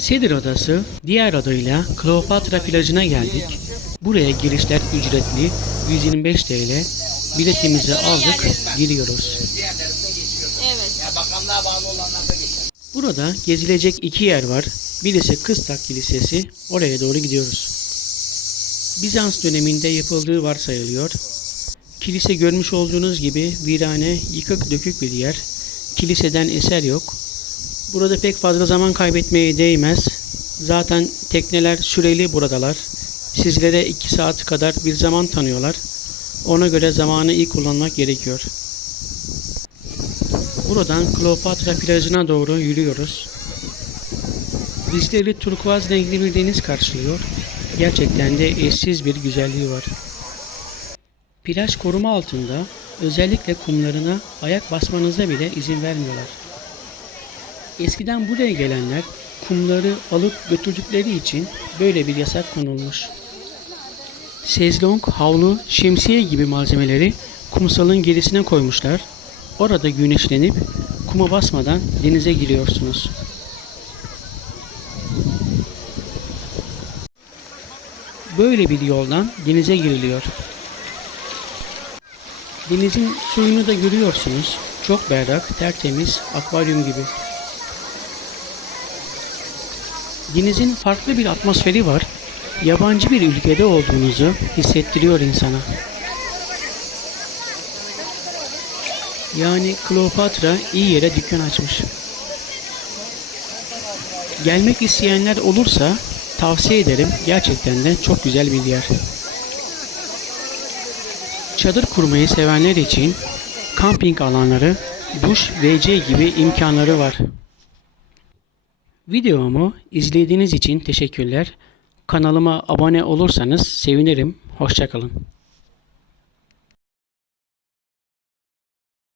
Sedir Adası, diğer adıyla Kleopatra plajına geldik. Buraya girişler ücretli, 125 TL. Biletimizi aldık, giriyoruz. Burada gezilecek iki yer var. Birisi Kıstak Kilisesi, oraya doğru gidiyoruz. Bizans döneminde yapıldığı varsayılıyor. Kilise görmüş olduğunuz gibi virane, yıkık dökük bir yer. Kiliseden eser yok. Burada pek fazla zaman kaybetmeye değmez. Zaten tekneler süreli buradalar. Sizlere 2 saat kadar bir zaman tanıyorlar. Ona göre zamanı iyi kullanmak gerekiyor. Buradan Kleopatra plajına doğru yürüyoruz. Bizleri turkuaz renkli bir deniz karşılıyor. Gerçekten de eşsiz bir güzelliği var. Plaj koruma altında özellikle kumlarına ayak basmanıza bile izin vermiyorlar. Eskiden buraya gelenler kumları alıp götürdükleri için böyle bir yasak konulmuş. Şezlong, havlu, şemsiye gibi malzemeleri kumsalın gerisine koymuşlar. Orada güneşlenip kuma basmadan denize giriyorsunuz. Böyle bir yoldan denize giriliyor. Denizin suyunu da görüyorsunuz. Çok berrak, tertemiz, akvaryum gibi. Denizin farklı bir atmosferi var. Yabancı bir ülkede olduğunuzu hissettiriyor insana. Yani Kleopatra iyi yere dükkan açmış. Gelmek isteyenler olursa tavsiye ederim. Gerçekten de çok güzel bir yer. Çadır kurmayı sevenler için kamping alanları, duş, WC gibi imkanları var. Videomu izlediğiniz için teşekkürler. Kanalıma abone olursanız sevinirim. Hoşçakalın.